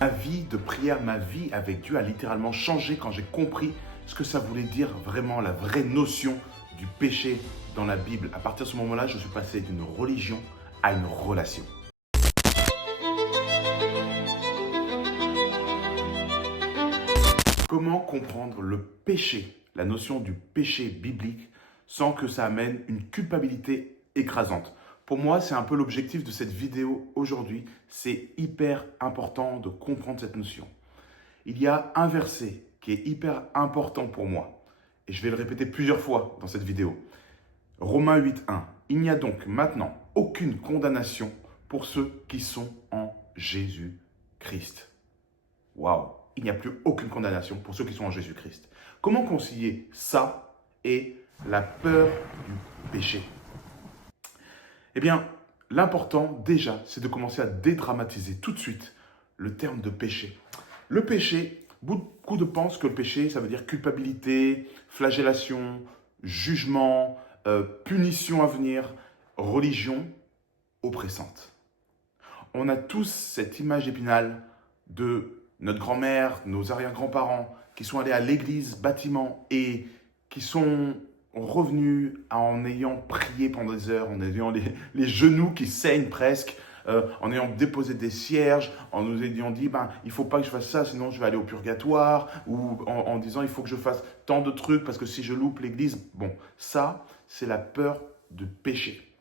Ma vie de prière, ma vie avec Dieu a littéralement changé quand j'ai compris ce que ça voulait dire vraiment, la vraie notion du péché dans la Bible. À partir de ce moment-là, je suis passé d'une religion à une relation. Comment comprendre le péché, la notion du péché biblique, sans que ça amène une culpabilité écrasante? Pour moi, c'est un peu l'objectif de cette vidéo aujourd'hui. C'est hyper important de comprendre cette notion. Il y a un verset qui est hyper important pour moi, et je vais le répéter plusieurs fois dans cette vidéo. Romains 8.1. Il n'y a donc maintenant aucune condamnation pour ceux qui sont en Jésus-Christ. Waouh! Il n'y a plus aucune condamnation pour ceux qui sont en Jésus-Christ. Comment concilier ça et la peur du péché? Eh bien, l'important déjà, c'est de commencer à dédramatiser tout de suite le terme de péché. Le péché, beaucoup de pensent que le péché, ça veut dire culpabilité, flagellation, jugement, punition à venir, religion oppressante. On a tous cette image épinale de notre grand-mère, nos arrière-grands-parents qui sont allés à l'église, bâtiment, et qui sont revenus en ayant prié pendant des heures, en ayant les genoux qui saignent presque, en ayant déposé des cierges, en nous ayant dit il ne faut pas que je fasse ça, sinon je vais aller au purgatoire, ou en disant il faut que je fasse tant de trucs parce que si je loupe l'église, bon, ça, c'est la peur de péché.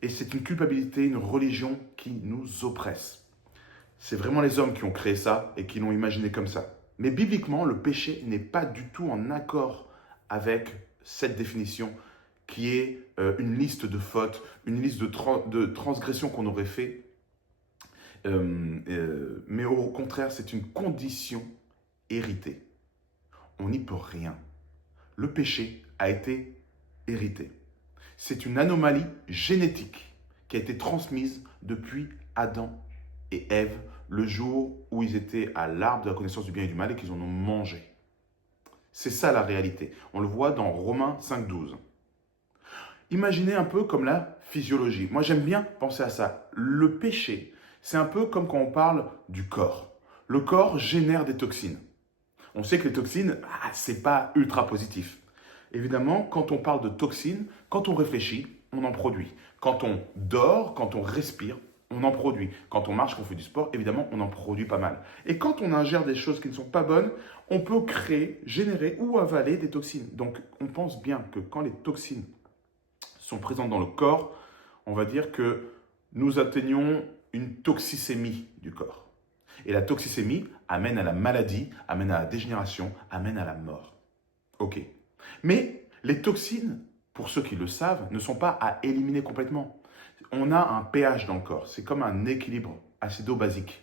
Et c'est une culpabilité, une religion qui nous oppresse. C'est vraiment les hommes qui ont créé ça et qui l'ont imaginé comme ça. Mais bibliquement, le péché n'est pas du tout en accord avec cette définition qui est une liste de fautes, une liste de transgressions qu'on aurait fait. Mais au contraire, c'est une condition héritée. On n'y peut rien. Le péché a été hérité. C'est une anomalie génétique qui a été transmise depuis Adam et Ève le jour où ils étaient à l'arbre de la connaissance du bien et du mal et qu'ils en ont mangé. C'est ça la réalité. On le voit dans Romains 5.12. Imaginez un peu comme la physiologie. Moi, j'aime bien penser à ça. Le péché, c'est un peu comme quand on parle du corps. Le corps génère des toxines. On sait que les toxines, c'est pas ultra positif. Évidemment, quand on parle de toxines, quand on réfléchit, on en produit. Quand on dort, quand on respire, on en produit. Quand on marche, quand on fait du sport, évidemment, on en produit pas mal. Et quand on ingère des choses qui ne sont pas bonnes, on peut créer, générer ou avaler des toxines. Donc, on pense bien que quand les toxines sont présentes dans le corps, on va dire que nous atteignons une toxicémie du corps. Et la toxicémie amène à la maladie, amène à la dégénération, amène à la mort. Ok. Mais les toxines, pour ceux qui le savent, ne sont pas à éliminer complètement. On a un pH dans le corps, c'est comme un équilibre acido-basique.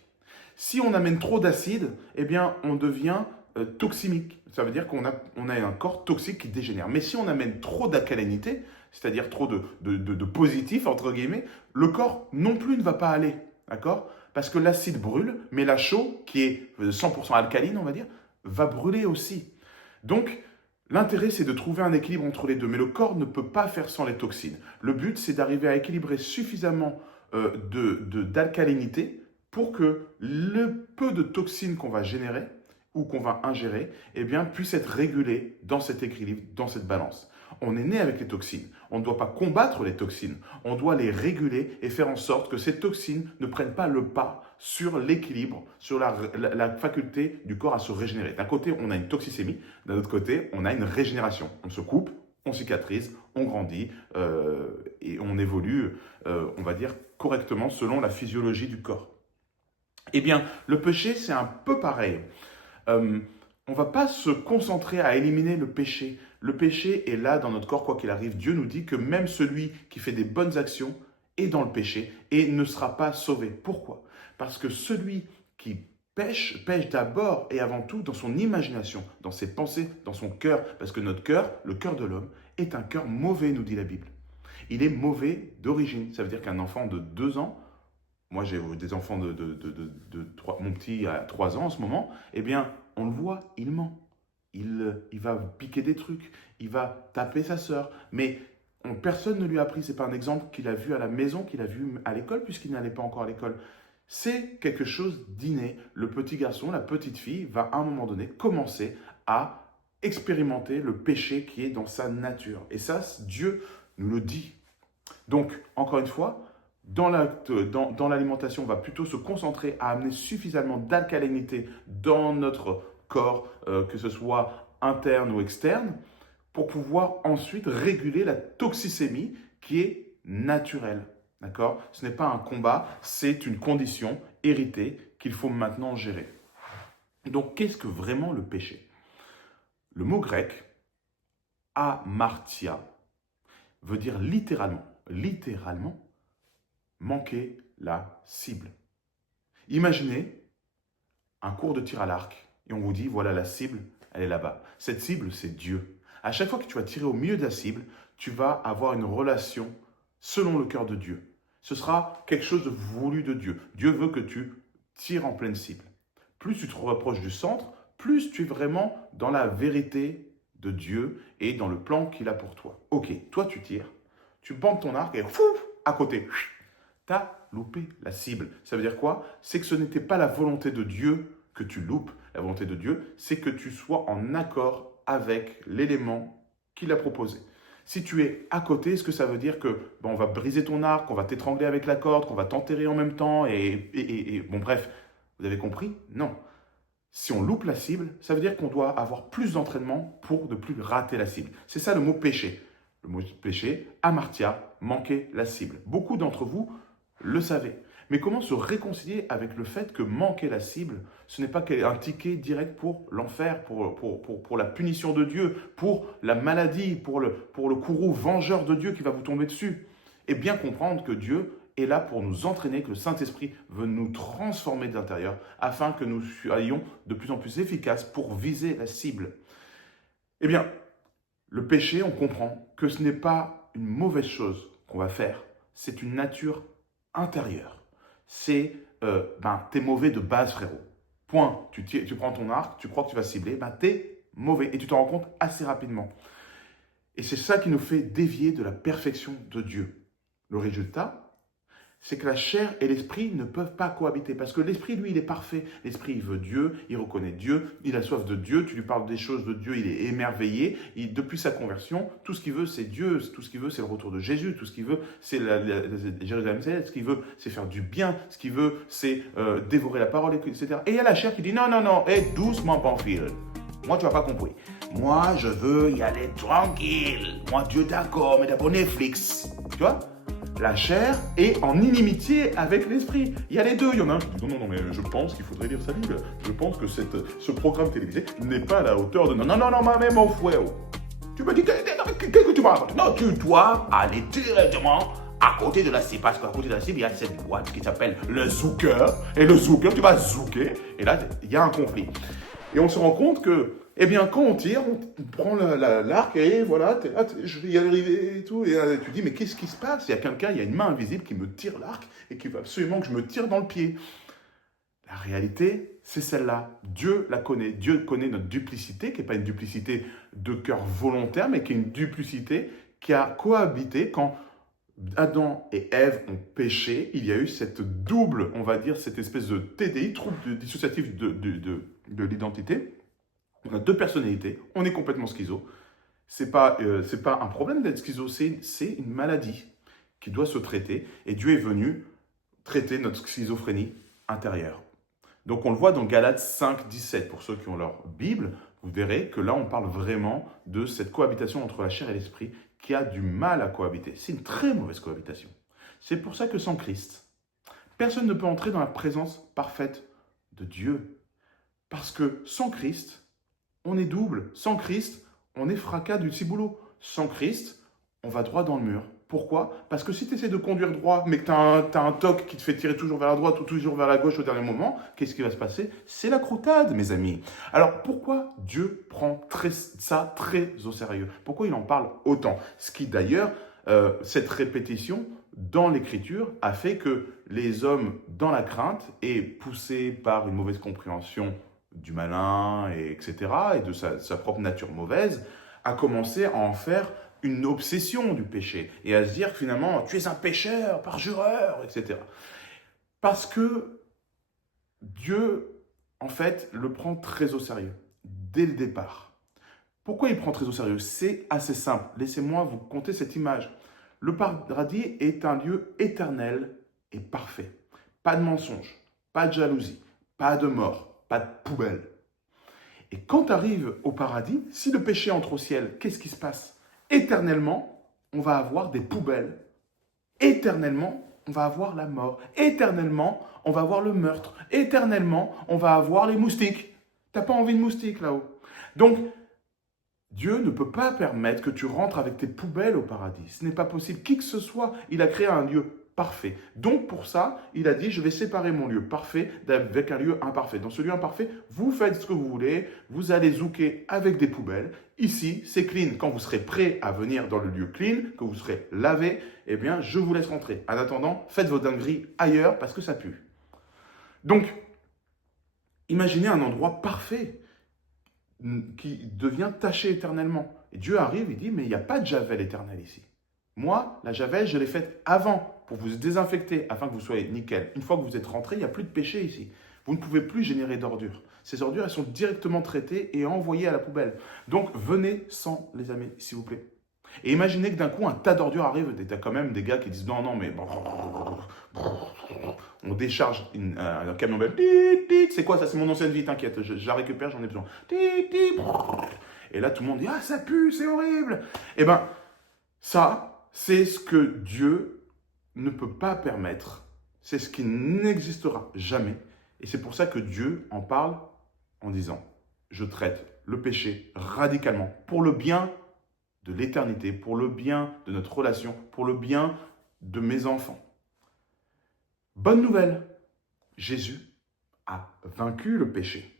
Si on amène trop d'acide, eh bien, on devient toximique. Ça veut dire qu'on a un corps toxique qui dégénère. Mais si on amène trop d'alcalinité, c'est-à-dire trop de positif, entre guillemets, le corps non plus ne va pas aller. D'accord? Parce que l'acide brûle, mais la chaux, qui est 100% alcaline, on va dire, va brûler aussi. Donc, l'intérêt, c'est de trouver un équilibre entre les deux. Mais le corps ne peut pas faire sans les toxines. Le but, c'est d'arriver à équilibrer suffisamment d'alcalinité pour que le peu de toxines qu'on va générer ou qu'on va ingérer, eh bien, puisse être régulé dans cet équilibre, dans cette balance. On est né avec les toxines. On ne doit pas combattre les toxines. On doit les réguler et faire en sorte que ces toxines ne prennent pas le pas sur l'équilibre, sur la faculté du corps à se régénérer. D'un côté, on a une toxicémie. D'un autre côté, on a une régénération. On se coupe, on cicatrise, on grandit et on évolue, on va dire, correctement selon la physiologie du corps. Eh bien, le péché, c'est un peu pareil. On ne va pas se concentrer à éliminer le péché. Le péché est là dans notre corps, quoi qu'il arrive. Dieu nous dit que même celui qui fait des bonnes actions est dans le péché et ne sera pas sauvé. Pourquoi? Parce que celui qui pêche, pêche d'abord et avant tout dans son imagination, dans ses pensées, dans son cœur. Parce que notre cœur, le cœur de l'homme, est un cœur mauvais, nous dit la Bible. Il est mauvais d'origine. Ça veut dire qu'un enfant de 2 ans, moi j'ai des enfants mon petit a 3 ans en ce moment, eh bien on le voit, il ment. Il va piquer des trucs, il va taper sa sœur, mais personne ne lui a appris, c'est pas un exemple qu'il a vu à la maison, qu'il a vu à l'école, puisqu'il n'allait pas encore à l'école. C'est quelque chose d'inné. Le petit garçon, la petite fille va à un moment donné commencer à expérimenter le péché qui est dans sa nature. Et ça, Dieu nous le dit. Donc, encore une fois, dans l'alimentation, on va plutôt se concentrer à amener suffisamment d'alcalinité dans notre corps, que ce soit interne ou externe, pour pouvoir ensuite réguler la toxicémie qui est naturelle. D'accord? Ce n'est pas un combat, c'est une condition héritée qu'il faut maintenant gérer. Donc, qu'est-ce que vraiment le péché? Le mot grec, amartia, veut dire littéralement, manquer la cible. Imaginez un cours de tir à l'arc et on vous dit, voilà la cible, elle est là-bas. Cette cible, c'est Dieu. À chaque fois que tu vas tirer au milieu de la cible, tu vas avoir une relation selon le cœur de Dieu. Ce sera quelque chose de voulu de Dieu. Dieu veut que tu tires en pleine cible. Plus tu te rapproches du centre, plus tu es vraiment dans la vérité de Dieu et dans le plan qu'il a pour toi. Ok, toi tu tires, tu bandes ton arc et fouf, à côté, tu as loupé la cible. Ça veut dire quoi? C'est que ce n'était pas la volonté de Dieu que tu loupes. La volonté de Dieu, c'est que tu sois en accord avec l'élément qu'il a proposé. Si tu es à côté, est-ce que ça veut dire que on va briser ton arc, qu'on va t'étrangler avec la corde, qu'on va t'enterrer en même temps bon bref, vous avez compris? Non. Si on loupe la cible, ça veut dire qu'on doit avoir plus d'entraînement pour ne plus rater la cible. C'est ça le mot péché. Le mot péché, amartia, manquer la cible. Beaucoup d'entre vous le savez. Mais comment se réconcilier avec le fait que manquer la cible, ce n'est pas un ticket direct pour l'enfer, pour la punition de Dieu, pour la maladie, pour le courroux vengeur de Dieu qui va vous tomber dessus. Et bien comprendre que Dieu est là pour nous entraîner, que le Saint-Esprit veut nous transformer de l'intérieur afin que nous soyons de plus en plus efficaces pour viser la cible. Eh bien, le péché, on comprend que ce n'est pas une mauvaise chose qu'on va faire, c'est une nature intérieure. C'est, t'es mauvais de base, frérot. Point. Tu prends ton arc, tu crois que tu vas cibler, t'es mauvais. Et tu t'en rends compte assez rapidement. Et c'est ça qui nous fait dévier de la perfection de Dieu. Le résultat, c'est que la chair et l'esprit ne peuvent pas cohabiter. Parce que l'esprit, lui, il est parfait. L'esprit, il veut Dieu, il reconnaît Dieu, il a soif de Dieu, tu lui parles des choses de Dieu, il est émerveillé. Depuis sa conversion, tout ce qu'il veut, c'est Dieu, tout ce qu'il veut, c'est le retour de Jésus, tout ce qu'il veut, c'est Jérusalem céleste, ce qu'il veut, c'est faire du bien, ce qu'il veut, c'est dévorer la parole, etc. Et il y a la chair qui dit, non, doucement, Pamphile. Moi, tu n'as pas compris. Moi, je veux y aller tranquille. Moi, Dieu, d'accord, mais d'abord Netflix. Tu vois? La chair est en inimitié avec l'esprit. Il y a les deux. Il y en a un qui dit non, mais je pense qu'il faudrait lire sa Bible. Je pense que ce programme télévisé n'est pas à la hauteur de... Non, ma même mon frère. Tu me dis, qu'est-ce que tu me racontes? Non, tu dois aller directement à côté de la cible. Parce qu'à côté de la cible, il y a cette boîte qui s'appelle le zouker. Et le zouker, tu vas zouker. Et là, il y a un conflit. Et on se rend compte que, quand on tire, on prend l'arc et voilà, t'es là, je vais y arriver et tout. Et tu dis, mais qu'est-ce qui se passe? Il y a quelqu'un, il y a une main invisible qui me tire l'arc et qui veut absolument que je me tire dans le pied. La réalité, c'est celle-là. Dieu la connaît. Dieu connaît notre duplicité, qui n'est pas une duplicité de cœur volontaire, mais qui est une duplicité qui a cohabité quand Adam et Ève ont péché. Il y a eu cette double, on va dire, cette espèce de TDI, trouble dissociatif de l'identité. On a deux personnalités, on est complètement schizo. C'est pas un problème d'être schizo, c'est une maladie qui doit se traiter. Et Dieu est venu traiter notre schizophrénie intérieure. Donc on le voit dans Galates 5, 17. Pour ceux qui ont leur Bible, vous verrez que là on parle vraiment de cette cohabitation entre la chair et l'esprit qui a du mal à cohabiter. C'est une très mauvaise cohabitation. C'est pour ça que sans Christ, personne ne peut entrer dans la présence parfaite de Dieu. Parce que sans Christ, on est double. Sans Christ, on est fracas du ciboulot. Sans Christ, on va droit dans le mur. Pourquoi? Parce que si tu essaies de conduire droit, mais que tu as un toc qui te fait tirer toujours vers la droite ou toujours vers la gauche au dernier moment, qu'est-ce qui va se passer? C'est la croutade, mes amis. Alors, pourquoi Dieu prend ça très au sérieux? Pourquoi il en parle autant? Ce qui, d'ailleurs, cette répétition dans l'Écriture a fait que les hommes, dans la crainte et poussés par une mauvaise compréhension du malin, etc., et de sa propre nature mauvaise, a commencé à en faire une obsession du péché et à se dire finalement, tu es un pécheur, parjureur, etc. Parce que Dieu, en fait, le prend très au sérieux, dès le départ. Pourquoi il prend très au sérieux? C'est assez simple. Laissez-moi vous conter cette image. Le paradis est un lieu éternel et parfait. Pas de mensonge, pas de jalousie, pas de mort, pas de poubelle. Et quand tu arrives au paradis, si le péché entre au ciel, qu'est-ce qui se passe? Éternellement, on va avoir des poubelles. Éternellement, on va avoir la mort. Éternellement, on va avoir le meurtre. Éternellement, on va avoir les moustiques. T'as pas envie de moustiques là-haut. Donc, Dieu ne peut pas permettre que tu rentres avec tes poubelles au paradis. Ce n'est pas possible. Qui que ce soit, il a créé un lieu parfait. Donc pour ça, il a dit, je vais séparer mon lieu parfait avec un lieu imparfait. Dans ce lieu imparfait, vous faites ce que vous voulez, vous allez zouker avec des poubelles. Ici, c'est clean. Quand vous serez prêt à venir dans le lieu clean, que vous serez lavé, eh bien, je vous laisse rentrer. En attendant, faites vos dingueries ailleurs parce que ça pue. Donc, imaginez un endroit parfait qui devient taché éternellement. Et Dieu arrive, il dit, mais il n'y a pas de javel éternel ici. Moi, la javel, je l'ai faite avant pour vous désinfecter, afin que vous soyez nickel. Une fois que vous êtes rentré, il n'y a plus de péché ici. Vous ne pouvez plus générer d'ordures. Ces ordures, elles sont directement traitées et envoyées à la poubelle. Donc, venez sans, les amis, s'il vous plaît. Et imaginez que d'un coup, un tas d'ordures arrive. Et tu as quand même des gars qui disent, non, non, mais... On décharge un camion belge. C'est quoi ça? C'est mon ancienne vie, t'inquiète. Je la récupère, j'en ai besoin. Et là, tout le monde dit, ah, ça pue, c'est horrible. Eh bien, ça, c'est ce que Dieu ne peut pas permettre. C'est ce qui n'existera jamais. Et c'est pour ça que Dieu en parle en disant, je traite le péché radicalement pour le bien de l'éternité, pour le bien de notre relation, pour le bien de mes enfants. Bonne nouvelle, Jésus a vaincu le péché.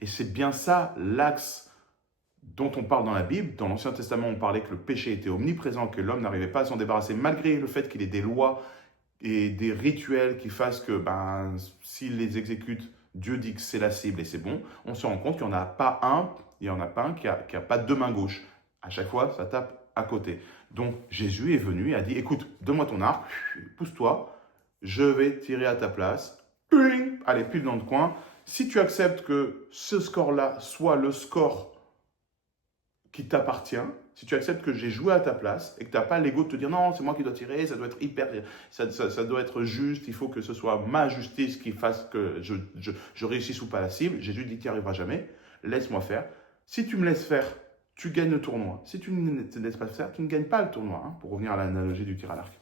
Et c'est bien ça l'axe dont on parle dans la Bible. Dans l'Ancien Testament, on parlait que le péché était omniprésent, que l'homme n'arrivait pas à s'en débarrasser, malgré le fait qu'il ait des lois et des rituels qui fassent que s'il les exécute, Dieu dit que c'est la cible et c'est bon. On se rend compte qu'il n'y en a pas un qui a pas deux mains gauches. À chaque fois, ça tape à côté. Donc Jésus est venu et a dit, écoute, donne-moi ton arc, pousse-toi, je vais tirer à ta place. Allez, pile dans le coin. Si tu acceptes que ce score-là soit le score qui t'appartient, si tu acceptes que j'ai joué à ta place et que tu n'as pas l'ego de te dire non, c'est moi qui dois tirer, ça doit être ça doit être juste, il faut que ce soit ma justice qui fasse que je réussisse ou pas la cible. Jésus dit, tu n'y arriveras jamais, laisse-moi faire. Si tu me laisses faire, tu gagnes le tournoi. Si tu ne te laisses pas faire, tu ne gagnes pas le tournoi, hein, pour revenir à l'analogie du tir à l'arc.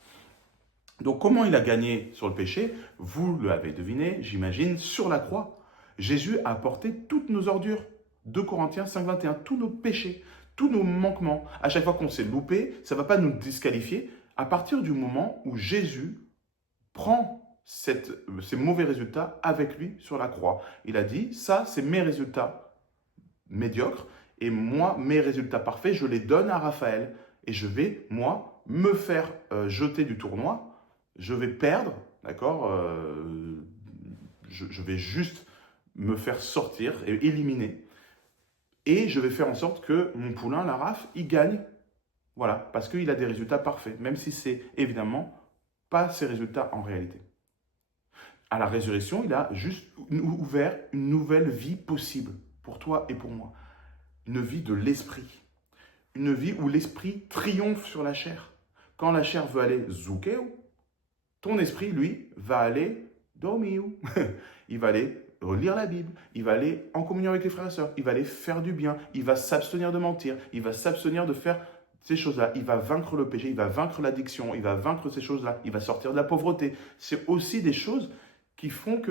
Donc comment il a gagné sur le péché? Vous l'avez deviné, j'imagine, sur la croix. Jésus a apporté toutes nos ordures. 2 Corinthiens 5, 21, tous nos péchés, tous nos manquements. À chaque fois qu'on s'est loupé, ça ne va pas nous disqualifier. À partir du moment où Jésus prend ces mauvais résultats avec lui sur la croix. Il a dit, ça c'est mes résultats médiocres, et moi, mes résultats parfaits, je les donne à Raphaël. Et je vais, moi, me faire jeter du tournoi. Je vais perdre, d'accord, je vais juste me faire sortir et éliminer. Et je vais faire en sorte que mon poulain, la Raph, il gagne. Voilà, parce qu'il a des résultats parfaits, même si c'est évidemment pas ses résultats en réalité. À la résurrection, il a juste ouvert une nouvelle vie possible pour toi et pour moi. Une vie de l'esprit. Une vie où l'esprit triomphe sur la chair. Quand la chair veut aller zoukeo, ton esprit, lui, va aller dormir. Il va aller relire la Bible, il va aller en communion avec les frères et sœurs, il va aller faire du bien, il va s'abstenir de mentir, il va s'abstenir de faire ces choses-là, il va vaincre le péché, il va vaincre l'addiction, il va vaincre ces choses-là, il va sortir de la pauvreté. C'est aussi des choses qui font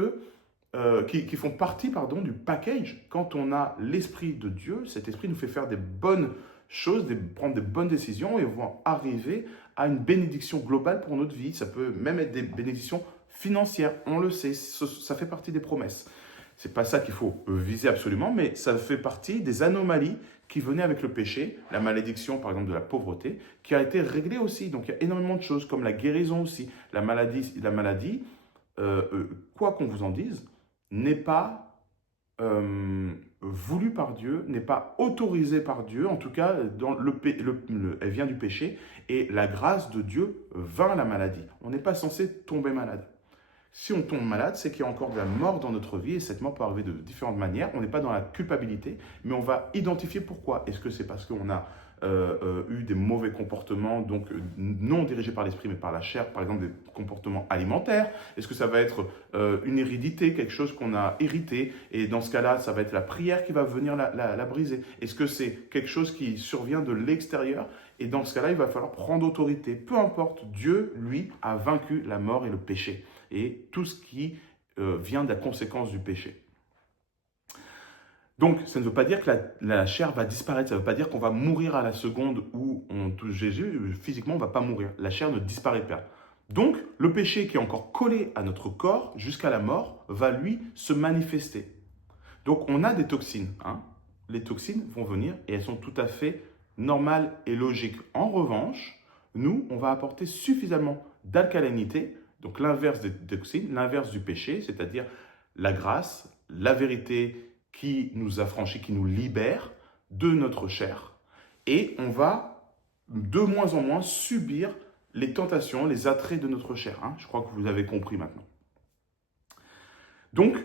qui font partie du package. Quand on a l'Esprit de Dieu, cet Esprit nous fait faire des bonnes choses, prendre des bonnes décisions et vont arriver à une bénédiction globale pour notre vie. Ça peut même être des bénédictions financières, on le sait, ça fait partie des promesses. C'est pas ça qu'il faut viser absolument, mais ça fait partie des anomalies qui venaient avec le péché, la malédiction par exemple de la pauvreté, qui a été réglée aussi. Donc il y a énormément de choses, comme la guérison aussi. La maladie, quoi qu'on vous en dise, n'est pas voulue par Dieu, n'est pas autorisée par Dieu, en tout cas elle vient du péché, et la grâce de Dieu vainc la maladie. On n'est pas censé tomber malade. Si on tombe malade, c'est qu'il y a encore de la mort dans notre vie et cette mort peut arriver de différentes manières. On n'est pas dans la culpabilité, mais on va identifier pourquoi. Est-ce que c'est parce qu'on a eu des mauvais comportements, donc non dirigés par l'esprit mais par la chair, par exemple des comportements alimentaires? Est-ce que ça va être une hérédité, quelque chose qu'on a hérité et dans ce cas-là, ça va être la prière qui va venir la briser? Est-ce que c'est quelque chose qui survient de l'extérieur? Et dans ce cas-là, il va falloir prendre autorité. Peu importe, Dieu, lui, a vaincu la mort et le péché et tout ce qui vient de la conséquence du péché. Donc, ça ne veut pas dire que la chair va disparaître, ça ne veut pas dire qu'on va mourir à la seconde où on touche Jésus, physiquement on ne va pas mourir, la chair ne disparaît pas. Donc, le péché qui est encore collé à notre corps jusqu'à la mort va lui se manifester. Donc, on a des toxines, hein. Les toxines vont venir et elles sont tout à fait normales et logiques. En revanche, nous, on va apporter suffisamment d'alcalinité, donc l'inverse des toxines, l'inverse du péché, c'est-à-dire la grâce, la vérité qui nous affranchit, qui nous libère de notre chair. Et on va de moins en moins subir les tentations, les attraits de notre chair. Hein. Je crois que vous avez compris maintenant. Donc,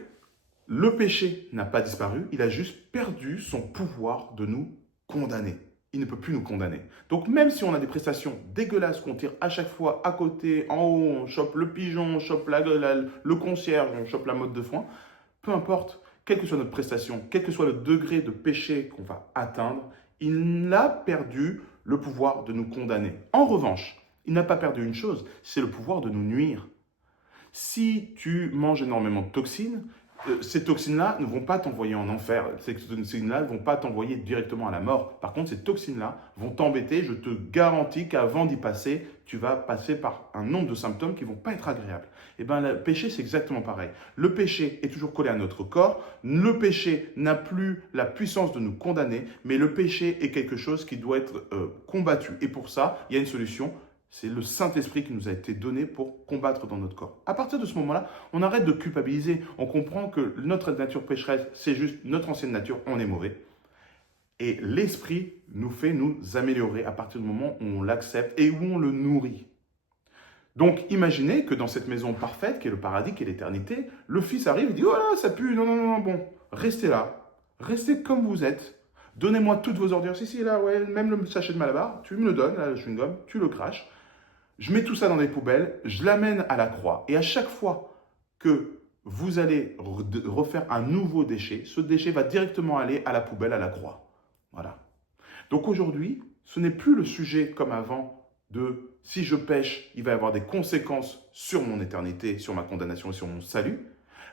le péché n'a pas disparu, il a juste perdu son pouvoir de nous condamner. Il ne peut plus nous condamner. Donc même si on a des prestations dégueulasses qu'on tire à chaque fois à côté, en haut, on chope le pigeon, on chope le concierge, on chope la mode de foin, peu importe, quelle que soit notre prestation, quel que soit le degré de péché qu'on va atteindre, il a perdu le pouvoir de nous condamner. En revanche, il n'a pas perdu une chose, c'est le pouvoir de nous nuire. Si tu manges énormément de toxines, ces toxines-là ne vont pas t'envoyer en enfer. Ces toxines-là ne vont pas t'envoyer directement à la mort. Par contre, ces toxines-là vont t'embêter. Je te garantis qu'avant d'y passer, tu vas passer par un nombre de symptômes qui ne vont pas être agréables. Et bien, le péché, c'est exactement pareil. Le péché est toujours collé à notre corps. Le péché n'a plus la puissance de nous condamner, mais le péché est quelque chose qui doit être combattu. Et pour ça, il y a une solution. C'est le Saint-Esprit qui nous a été donné pour combattre dans notre corps. À partir de ce moment-là, on arrête de culpabiliser. On comprend que notre nature pécheresse, c'est juste notre ancienne nature, on est mauvais. Et l'Esprit nous fait nous améliorer à partir du moment où on l'accepte et où on le nourrit. Donc, imaginez que dans cette maison parfaite, qui est le paradis, qui est l'éternité, le Fils arrive et dit « Oh là, ça pue, non, non, non, bon, restez là, restez comme vous êtes. Donnez-moi toutes vos ordures. Si, là, ouais, même le sachet de Malabar, tu me le donnes, là, le chewing-gum, tu le craches. Je mets tout ça dans des poubelles, je l'amène à la croix. Et à chaque fois que vous allez refaire un nouveau déchet, ce déchet va directement aller à la poubelle, à la croix. Voilà. Donc aujourd'hui, ce n'est plus le sujet comme avant de si je pêche, il va y avoir des conséquences sur mon éternité, sur ma condamnation et sur mon salut.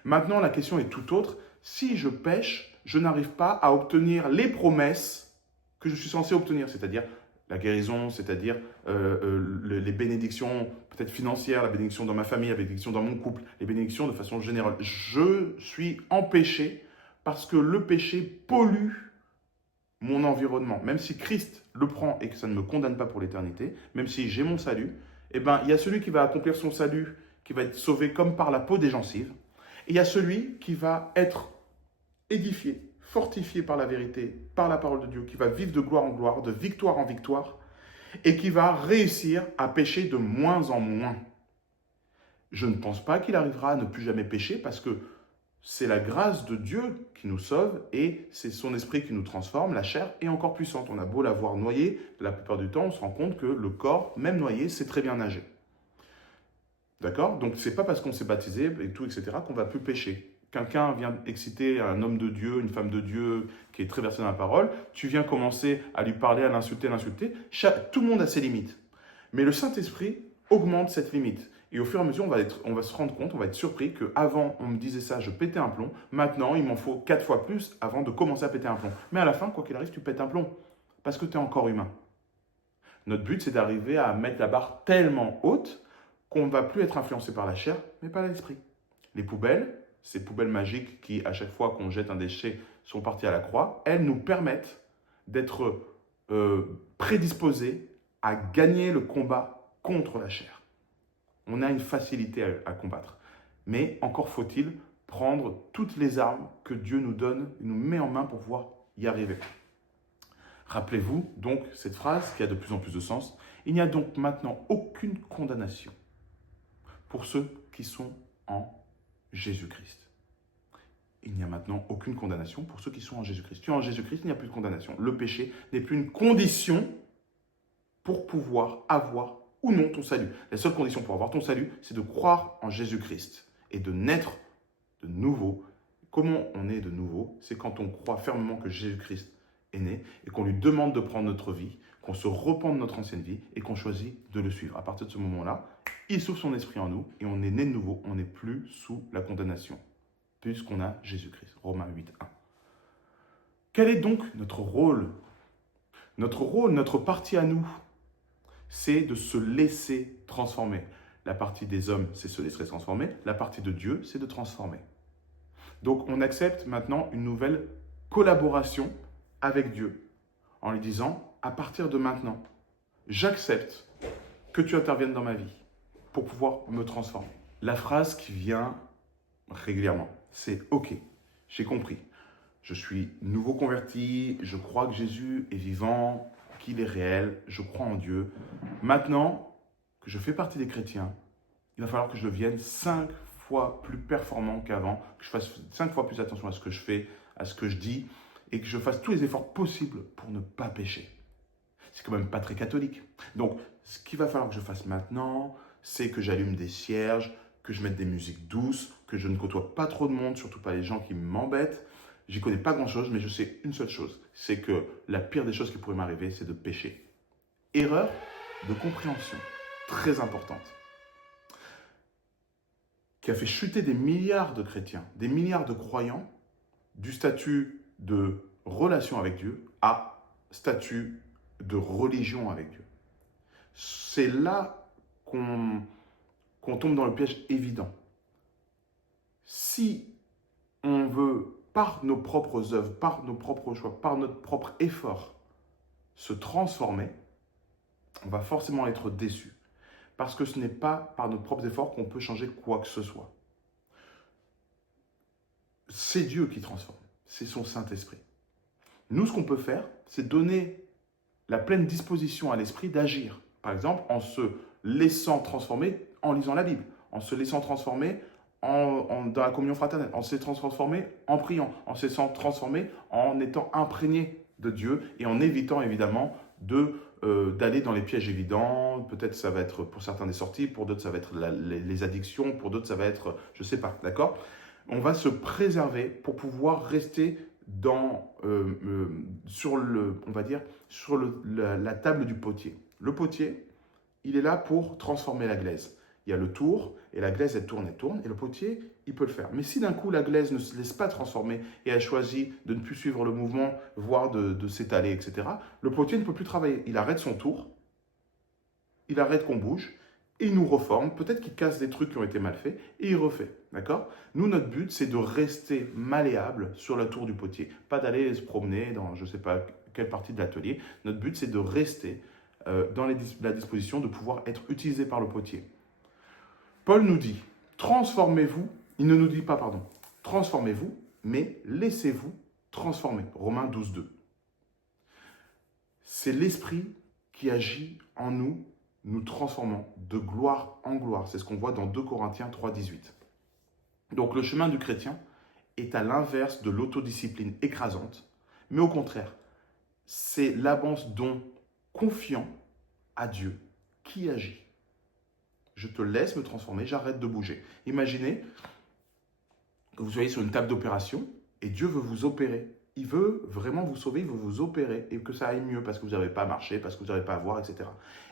Maintenant, la question est tout autre. Si je pêche, je n'arrive pas à obtenir les promesses que je suis censé obtenir, c'est-à-dire la guérison, c'est-à-dire les bénédictions peut-être financières, la bénédiction dans ma famille, la bénédiction dans mon couple, les bénédictions de façon générale. Je suis empêché parce que le péché pollue mon environnement. Même si Christ le prend et que ça ne me condamne pas pour l'éternité, même si j'ai mon salut, eh ben, il y a celui qui va accomplir son salut, qui va être sauvé comme par la peau des gencives, et il y a celui qui va être édifié, fortifié par la vérité, par la parole de Dieu, qui va vivre de gloire en gloire, de victoire en victoire, et qui va réussir à pécher de moins en moins. Je ne pense pas qu'il arrivera à ne plus jamais pécher parce que c'est la grâce de Dieu qui nous sauve et c'est son esprit qui nous transforme. La chair est encore puissante. On a beau l'avoir noyé, la plupart du temps, on se rend compte que le corps, même noyé, sait très bien nager. D'accord? Donc, ce n'est pas parce qu'on s'est baptisé et tout, etc., qu'on va plus pécher. Quelqu'un vient exciter un homme de Dieu, une femme de Dieu qui est très versée dans la parole, tu viens commencer à lui parler, à l'insulter, tout le monde a ses limites. Mais le Saint-Esprit augmente cette limite. Et au fur et à mesure, on va se rendre compte, on va être surpris qu'avant, on me disait ça, je pétais un plomb. Maintenant, il m'en faut 4 fois plus avant de commencer à péter un plomb. Mais à la fin, quoi qu'il arrive, tu pètes un plomb. Parce que tu es encore humain. Notre but, c'est d'arriver à mettre la barre tellement haute qu'on ne va plus être influencé par la chair, mais par l'esprit. Les poubelles, ces poubelles magiques qui, à chaque fois qu'on jette un déchet, sont parties à la croix, elles nous permettent d'être prédisposés à gagner le combat contre la chair. On a une facilité à combattre. Mais encore faut-il prendre toutes les armes que Dieu nous donne, nous met en main pour pouvoir y arriver. Rappelez-vous donc cette phrase qui a de plus en plus de sens. Il n'y a donc maintenant aucune condamnation pour ceux qui sont en Jésus-Christ. Il n'y a maintenant aucune condamnation pour ceux qui sont en Jésus-Christ. Tu es en Jésus-Christ, il n'y a plus de condamnation. Le péché n'est plus une condition pour pouvoir avoir ou non ton salut. La seule condition pour avoir ton salut, c'est de croire en Jésus-Christ et de naître de nouveau. Comment on est de nouveau? C'est quand on croit fermement que Jésus-Christ est né et qu'on lui demande de prendre notre vie, qu'on se repent de notre ancienne vie et qu'on choisit de le suivre. À partir de ce moment-là, il souffle son esprit en nous et on est né de nouveau. On n'est plus sous la condamnation puisqu'on a Jésus-Christ. Romains 8, 1. Quel est donc notre rôle? Notre rôle, notre partie à nous, c'est de se laisser transformer. La partie des hommes, c'est se laisser transformer. La partie de Dieu, c'est de transformer. Donc, on accepte maintenant une nouvelle collaboration avec Dieu en lui disant, à partir de maintenant, j'accepte que tu interviennes dans ma vie pour pouvoir me transformer. La phrase qui vient régulièrement, c'est « Ok, j'ai compris. Je suis nouveau converti, je crois que Jésus est vivant, qu'il est réel, je crois en Dieu. Maintenant que je fais partie des chrétiens, il va falloir que je devienne 5 fois plus performant qu'avant, que je fasse 5 fois plus attention à ce que je fais, à ce que je dis, et que je fasse tous les efforts possibles pour ne pas pécher. » C'est quand même pas très catholique. Donc, ce qu'il va falloir que je fasse maintenant, c'est que j'allume des cierges, que je mette des musiques douces, que je ne côtoie pas trop de monde, surtout pas les gens qui m'embêtent. J'y connais pas grand-chose, mais je sais une seule chose, c'est que la pire des choses qui pourrait m'arriver, c'est de pécher. Erreur de compréhension, très importante, qui a fait chuter des milliards de chrétiens, des milliards de croyants, du statut de relation avec Dieu à statut de religion avec Dieu. C'est là qu'on tombe dans le piège évident. Si on veut, par nos propres œuvres, par nos propres choix, par notre propre effort, se transformer, on va forcément être déçu. Parce que ce n'est pas par nos propres efforts qu'on peut changer quoi que ce soit. C'est Dieu qui transforme, c'est son Saint-Esprit. Nous, ce qu'on peut faire, c'est donner la pleine disposition à l'esprit d'agir. Par exemple, en se laissant transformer en lisant la Bible, en se laissant transformer dans la communion fraternelle, en se laissant transformer en priant, en se laissant transformer en étant imprégné de Dieu et en évitant évidemment d'aller dans les pièges évidents. Peut-être ça va être pour certains des sorties, pour d'autres ça va être les addictions, pour d'autres ça va être, je ne sais pas, d'accord? On va se préserver pour pouvoir rester sur la table du potier. Le potier, il est là pour transformer la glaise. Il y a le tour, et la glaise, elle tourne, et le potier, il peut le faire. Mais si d'un coup, la glaise ne se laisse pas transformer, et elle choisit de ne plus suivre le mouvement, voire de s'étaler, etc., le potier ne peut plus travailler. Il arrête son tour, il arrête qu'on bouge, et il nous reforme. Peut-être qu'il casse des trucs qui ont été mal faits, et il refait. D'accord? Nous, notre but, c'est de rester malléable sur la tour du potier. Pas d'aller se promener dans je ne sais pas quelle partie de l'atelier. Notre but, c'est de rester dans la disposition de pouvoir être utilisé par le potier. Paul nous dit, transformez-vous, il ne nous dit pas, pardon, transformez-vous, mais laissez-vous transformer. Romains 12, 2. C'est l'Esprit qui agit en nous, nous transformant de gloire en gloire. C'est ce qu'on voit dans 2 Corinthiens 3, 18. Donc le chemin du chrétien est à l'inverse de l'autodiscipline écrasante, mais au contraire, c'est l'abandon confiant à Dieu qui agit. Je te laisse me transformer, j'arrête de bouger. Imaginez que vous soyez sur une table d'opération et Dieu veut vous opérer. Il veut vraiment vous sauver, il veut vous opérer et que ça aille mieux parce que vous n'avez pas marché, parce que vous n'arrivez pas à voir, etc.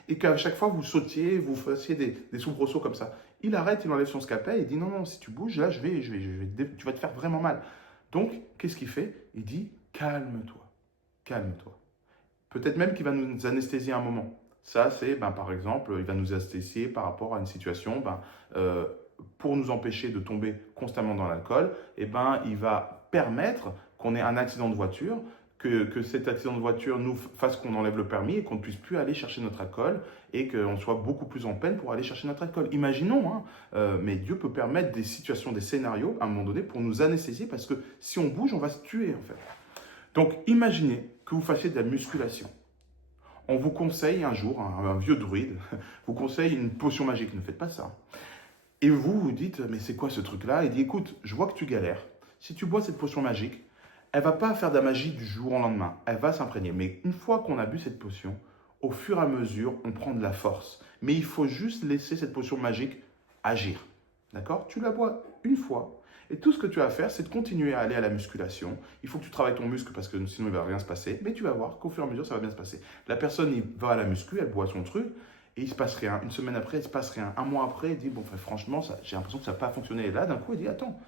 Et qu'à chaque fois vous sautiez, vous fassiez des soubresauts comme ça. Il arrête, il enlève son scalpel et il dit non, non, si tu bouges, là, tu vas te faire vraiment mal. Donc, qu'est-ce qu'il fait? Il dit calme-toi, calme-toi. Peut-être même qu'il va nous anesthésier un moment. Ça, c'est, par exemple, il va nous anesthésier par rapport à une situation, pour nous empêcher de tomber constamment dans l'alcool, il va permettre qu'on ait un accident de voiture, que cet accident de voiture nous fasse qu'on enlève le permis et qu'on ne puisse plus aller chercher notre alcool et qu'on soit beaucoup plus en peine pour aller chercher notre alcool. Imaginons, mais Dieu peut permettre des situations, des scénarios à un moment donné pour nous anesthésier parce que si on bouge, on va se tuer en fait. Donc imaginez que vous fassiez de la musculation. On vous conseille un jour, un vieux druide, vous conseille une potion magique, ne faites pas ça. Et vous, vous dites, mais c'est quoi ce truc-là? Il dit, écoute, je vois que tu galères. Si tu bois cette potion magique, elle va pas faire de la magie du jour au lendemain. Elle va s'imprégner. Mais une fois qu'on a bu cette potion, au fur et à mesure, on prend de la force. Mais il faut juste laisser cette potion magique agir. D'accord? Tu la bois une fois. Et tout ce que tu vas faire, c'est de continuer à aller à la musculation. Il faut que tu travailles ton muscle parce que sinon il ne va rien se passer. Mais tu vas voir qu'au fur et à mesure, ça va bien se passer. La personne, il va à la muscu, elle boit son truc. Et il ne se passe rien. Une semaine après, il ne se passe rien. Un mois après, il dit, bon, enfin, franchement, j'ai l'impression que ça n'a pas fonctionné. Et là, d'un coup, il dit, attends,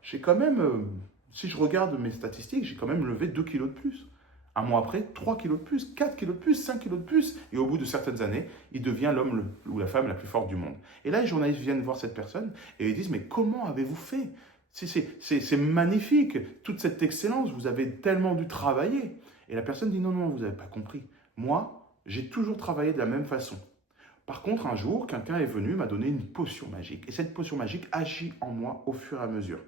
j'ai quand même, si je regarde mes statistiques, j'ai quand même levé 2 kilos de plus. Un mois après, 3 kilos de plus, 4 kilos de plus, 5 kilos de plus. Et au bout de certaines années, il devient l'homme ou la femme la plus forte du monde. Et là, les journalistes viennent voir cette personne et ils disent, mais comment avez-vous fait? C'est magnifique, toute cette excellence, vous avez tellement dû travailler. Et la personne dit, non, non, vous n'avez pas compris. Moi, j'ai toujours travaillé de la même façon. Par contre, un jour, quelqu'un est venu, m'a donné une potion magique. Et cette potion magique agit en moi au fur et à mesure.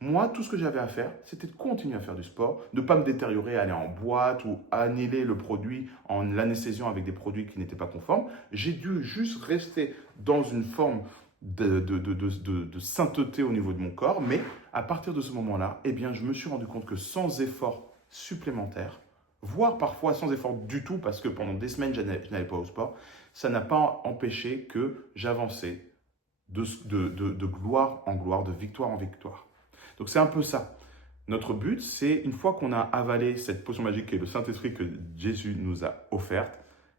Moi, tout ce que j'avais à faire, c'était de continuer à faire du sport, de ne pas me détériorer, aller en boîte ou annihiler le produit en l'anesthésiant avec des produits qui n'étaient pas conformes. J'ai dû juste rester dans une forme de sainteté au niveau de mon corps. Mais à partir de ce moment-là, eh bien, je me suis rendu compte que sans effort supplémentaire, voire parfois sans effort du tout, parce que pendant des semaines, je n'allais pas au sport, ça n'a pas empêché que j'avançais de gloire en gloire, de victoire en victoire. Donc c'est un peu ça. Notre but, c'est une fois qu'on a avalé cette potion magique qui est le Saint-Esprit que Jésus nous a offerte,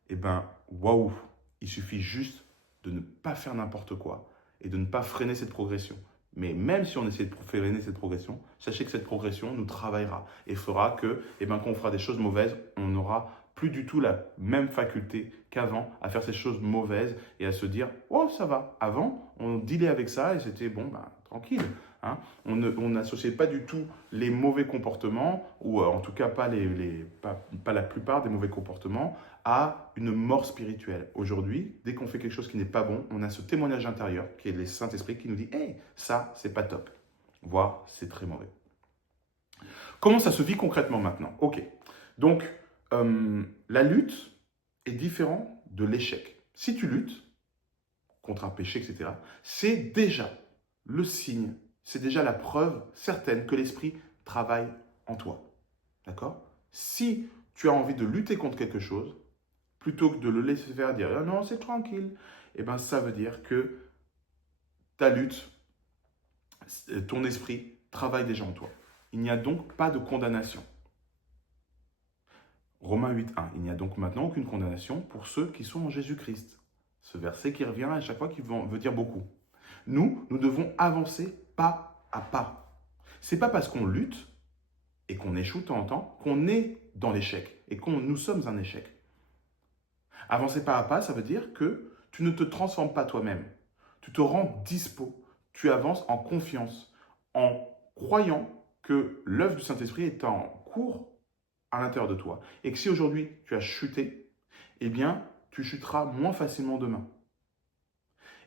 eh ben, waouh, il suffit juste de ne pas faire n'importe quoi et de ne pas freiner cette progression. Mais même si on essaie de freiner cette progression, sachez que cette progression nous travaillera et fera que, eh ben, quand on fera des choses mauvaises, on n'aura plus du tout la même faculté qu'avant à faire ces choses mauvaises et à se dire « Oh, ça va ». Avant, on dealait avec ça et c'était bon, ben, tranquille. Hein. On n'associait pas du tout les mauvais comportements, ou en tout cas pas la plupart des mauvais comportements, à une mort spirituelle. Aujourd'hui, dès qu'on fait quelque chose qui n'est pas bon, on a ce témoignage intérieur qui est le Saint-Esprit qui nous dit « Hey, ça, c'est pas top », voire c'est très mauvais. Comment ça se vit concrètement maintenant? Ok, donc la lutte est différente de l'échec. Si tu luttes contre un péché, etc., c'est déjà le signe, c'est déjà la preuve certaine que l'esprit travaille en toi. D'accord? Si tu as envie de lutter contre quelque chose, plutôt que de le laisser faire dire ah non, c'est tranquille, eh ben, ça veut dire que ta lutte, ton esprit travaille déjà en toi. Il n'y a donc pas de condamnation. Romains 8.1, il n'y a donc maintenant aucune condamnation pour ceux qui sont en Jésus-Christ. Ce verset qui revient à chaque fois qui veut dire beaucoup. Nous devons avancer pas à pas. C'est pas parce qu'on lutte et qu'on échoue de temps en temps qu'on est dans l'échec et nous sommes un échec. Avancer pas à pas, ça veut dire que tu ne te transformes pas toi-même. Tu te rends dispo. Tu avances en confiance, en croyant que l'œuvre du Saint-Esprit est en cours à l'intérieur de toi. Et que si aujourd'hui tu as chuté, eh bien, tu chuteras moins facilement demain.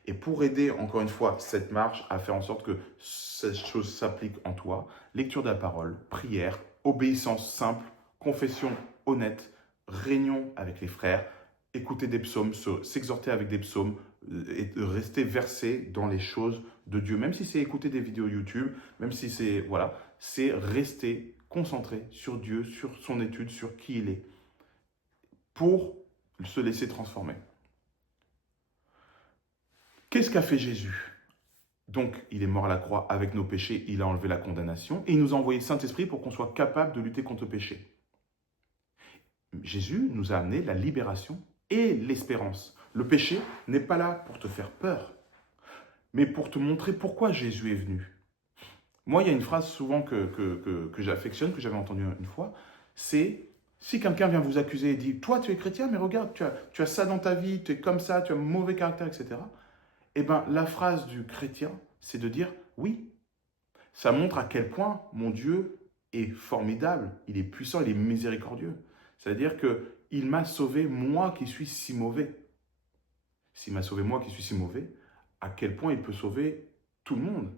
Et pour aider, encore une fois, cette marche à faire en sorte que cette chose s'applique en toi, lecture de la parole, prière, obéissance simple, confession honnête, réunion avec les frères, écouter des psaumes, s'exhorter avec des psaumes et rester versé dans les choses de Dieu. Même si c'est écouter des vidéos YouTube, même si c'est rester concentré sur Dieu, sur son étude, sur qui il est, pour se laisser transformer. Qu'est-ce qu'a fait Jésus? Donc, il est mort à la croix avec nos péchés, il a enlevé la condamnation et il nous a envoyé le Saint-Esprit pour qu'on soit capable de lutter contre le péché. Jésus nous a amené la libération et l'espérance. Le péché n'est pas là pour te faire peur, mais pour te montrer pourquoi Jésus est venu. Moi, il y a une phrase souvent que j'affectionne, que j'avais entendue une fois, c'est si quelqu'un vient vous accuser et dit « Toi, tu es chrétien, mais regarde, tu as ça dans ta vie, tu es comme ça, tu as un mauvais caractère, etc. » Eh bien, la phrase du chrétien, c'est de dire « Oui, ça montre à quel point mon Dieu est formidable, il est puissant, il est miséricordieux. » C'est-à-dire qu'il m'a sauvé, moi qui suis si mauvais. S'il m'a sauvé, moi qui suis si mauvais, à quel point il peut sauver tout le monde.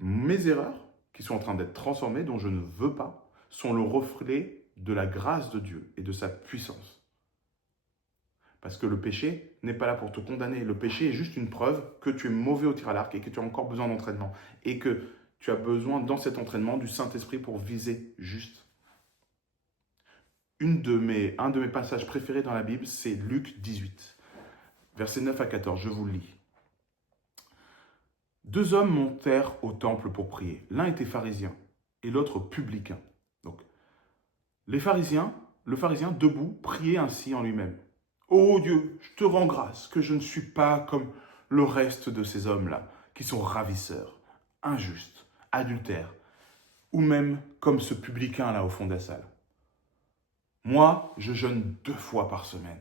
Mes erreurs, qui sont en train d'être transformées, dont je ne veux pas, sont le reflet de la grâce de Dieu et de sa puissance. Parce que le péché n'est pas là pour te condamner. Le péché est juste une preuve que tu es mauvais au tir à l'arc et que tu as encore besoin d'entraînement. Et que tu as besoin, dans cet entraînement, du Saint-Esprit pour viser juste. Un de mes passages préférés dans la Bible, c'est Luc 18, versets 9 à 14. Je vous le lis. Deux hommes montèrent au temple pour prier. L'un était pharisien et l'autre publicain. Donc, le pharisien debout priait ainsi en lui-même. Ô Dieu, je te rends grâce que je ne suis pas comme le reste de ces hommes-là, qui sont ravisseurs, injustes, adultères, ou même comme ce publicain-là au fond de la salle. Moi, je jeûne 2 fois par semaine.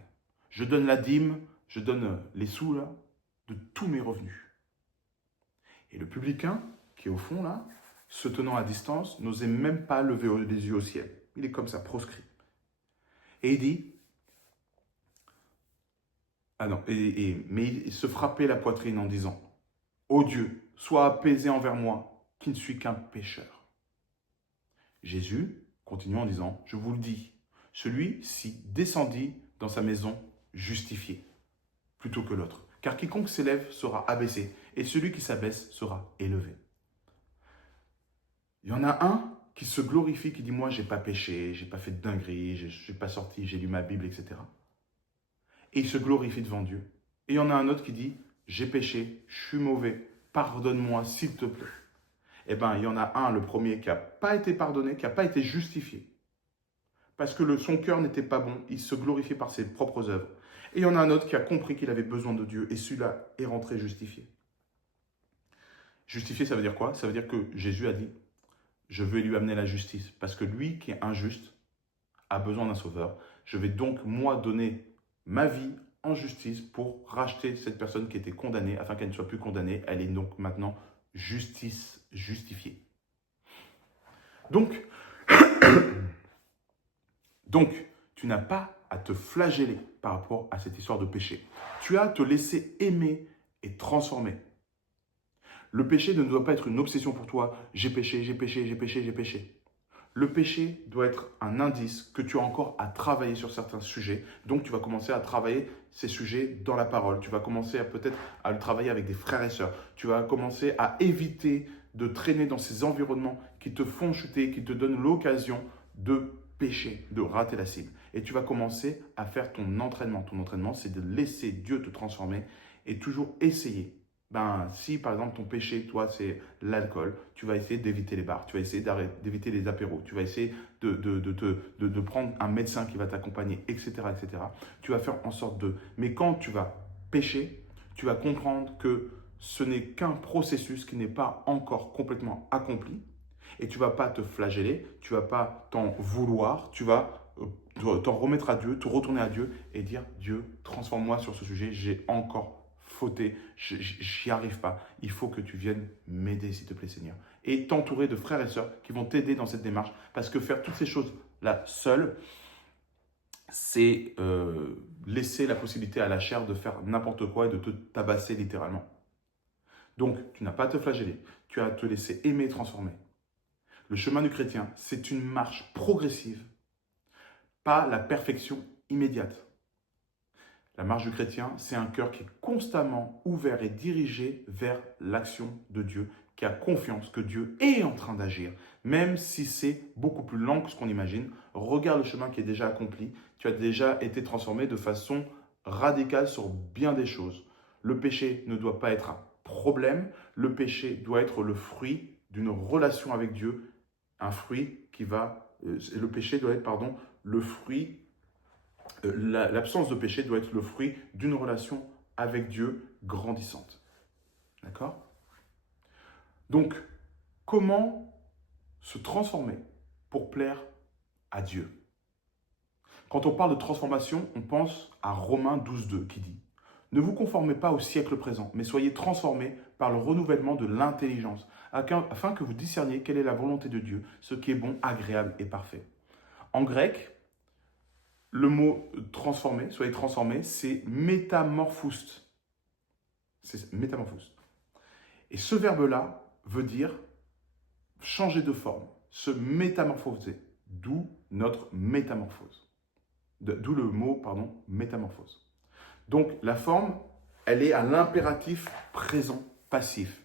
Je donne la dîme, je donne les sous là, de tous mes revenus. Et le publicain, qui est au fond là, se tenant à distance, n'osait même pas lever les yeux au ciel. Il est comme ça, proscrit. Et il dit, mais il se frappait la poitrine en disant, ô Dieu, sois apaisé envers moi, qui ne suis qu'un pécheur. Jésus continue en disant, je vous le dis, celui-ci descendit dans sa maison justifié, plutôt que l'autre. Car quiconque s'élève sera abaissé, et celui qui s'abaisse sera élevé. Il y en a un qui se glorifie, qui dit, moi, j'ai pas péché, j'ai pas fait de dinguerie, je suis pas sorti, j'ai lu ma Bible, etc. Et il se glorifie devant Dieu. Et il y en a un autre qui dit, j'ai péché, je suis mauvais, pardonne-moi, s'il te plaît. Eh bien, il y en a un, le premier, qui n'a pas été pardonné, qui n'a pas été justifié. Parce que son cœur n'était pas bon, il se glorifiait par ses propres œuvres. Et il y en a un autre qui a compris qu'il avait besoin de Dieu, et celui-là est rentré justifié. Justifié, ça veut dire quoi? Ça veut dire que Jésus a dit, je vais lui amener la justice, parce que lui qui est injuste a besoin d'un sauveur. Je vais donc, moi, donner ma vie en justice pour racheter cette personne qui était condamnée, afin qu'elle ne soit plus condamnée. Elle est donc maintenant justifiée. Donc, tu n'as pas à te flageller par rapport à cette histoire de péché. Tu as à te laisser aimer et transformer. Le péché ne doit pas être une obsession pour toi. J'ai péché, j'ai péché, j'ai péché, j'ai péché. Le péché doit être un indice que tu as encore à travailler sur certains sujets. Donc, tu vas commencer à travailler ces sujets dans la parole. Tu vas commencer peut-être à le travailler avec des frères et sœurs. Tu vas commencer à éviter de traîner dans ces environnements qui te font chuter, qui te donnent l'occasion de pécher, de rater la cible. Et tu vas commencer à faire ton entraînement. Ton entraînement, c'est de laisser Dieu te transformer et toujours essayer. Si par exemple ton péché, toi, c'est l'alcool, tu vas essayer d'éviter les bars, tu vas essayer d'éviter les apéros, tu vas essayer de prendre un médecin qui va t'accompagner, etc., etc. Tu vas faire en sorte de... Mais quand tu vas pécher, tu vas comprendre que ce n'est qu'un processus qui n'est pas encore complètement accompli et tu ne vas pas te flageller, tu ne vas pas t'en vouloir, tu vas t'en remettre à Dieu, te retourner à Dieu et dire « Dieu, transforme-moi sur ce sujet, j'ai encore fauté, j'y arrive pas. Il faut que tu viennes m'aider, s'il te plaît, Seigneur. » Et t'entourer de frères et sœurs qui vont t'aider dans cette démarche. Parce que faire toutes ces choses-là seul, c'est laisser la possibilité à la chair de faire n'importe quoi et de te tabasser littéralement. Donc, tu n'as pas à te flageller. Tu as à te laisser aimer et transformer. Le chemin du chrétien, c'est une marche progressive, pas la perfection immédiate. La marche du chrétien, c'est un cœur qui est constamment ouvert et dirigé vers l'action de Dieu, qui a confiance que Dieu est en train d'agir, même si c'est beaucoup plus lent que ce qu'on imagine. Regarde le chemin qui est déjà accompli. Tu as déjà été transformé de façon radicale sur bien des choses. Le péché ne doit pas être un problème. Le péché doit être le fruit d'une relation avec Dieu, un fruit qui va... le péché doit être, le fruit... l'absence de péché doit être le fruit d'une relation avec Dieu grandissante. D'accord? Donc, comment se transformer pour plaire à Dieu? Quand on parle de transformation, on pense à Romains 12,2 qui dit « Ne vous conformez pas au siècle présent, mais soyez transformés par le renouvellement de l'intelligence, afin que vous discerniez quelle est la volonté de Dieu, ce qui est bon, agréable et parfait. » En grec, le mot transformer, soyez transformés, c'est métamorphous. C'est métamorphose. Et ce verbe-là veut dire changer de forme, se métamorphoser. D'où notre métamorphose. D'où le mot, métamorphose. Donc, la forme, elle est à l'impératif présent passif.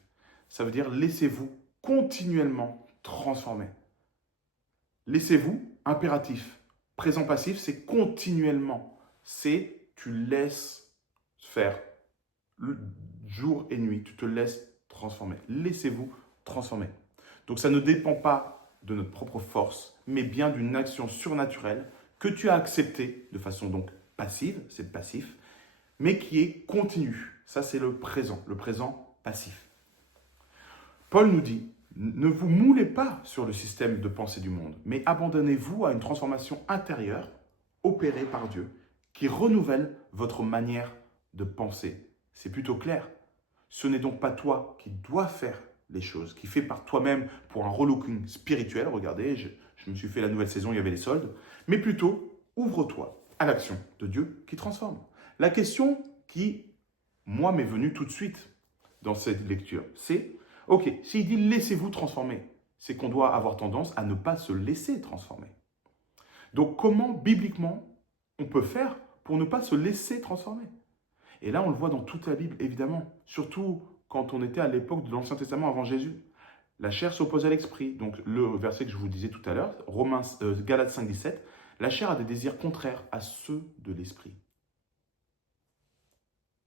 Ça veut dire laissez-vous continuellement transformer. Laissez-vous, impératif. Présent passif, c'est continuellement. C'est tu laisses faire jour et nuit. Tu te laisses transformer. Laissez-vous transformer. Donc ça ne dépend pas de notre propre force, mais bien d'une action surnaturelle que tu as acceptée de façon donc passive, c'est le passif, mais qui est continue. Ça, c'est le présent passif. Paul nous dit, ne vous moulez pas sur le système de pensée du monde, mais abandonnez-vous à une transformation intérieure opérée par Dieu, qui renouvelle votre manière de penser. C'est plutôt clair. Ce n'est donc pas toi qui dois faire les choses, qui fais par toi-même pour un relooking spirituel. Regardez, je me suis fait la nouvelle saison, il y avait les soldes. Mais plutôt, ouvre-toi à l'action de Dieu qui transforme. La question qui, moi, m'est venue tout de suite dans cette lecture, c'est, ok, s'il dit laissez-vous transformer, c'est qu'on doit avoir tendance à ne pas se laisser transformer. Donc, comment, bibliquement, on peut faire pour ne pas se laisser transformer? Et là, on le voit dans toute la Bible, évidemment. Surtout quand on était à l'époque de l'Ancien Testament avant Jésus. La chair s'oppose à l'esprit. Donc, le verset que je vous disais tout à l'heure, Galates 5, 17, la chair a des désirs contraires à ceux de l'esprit.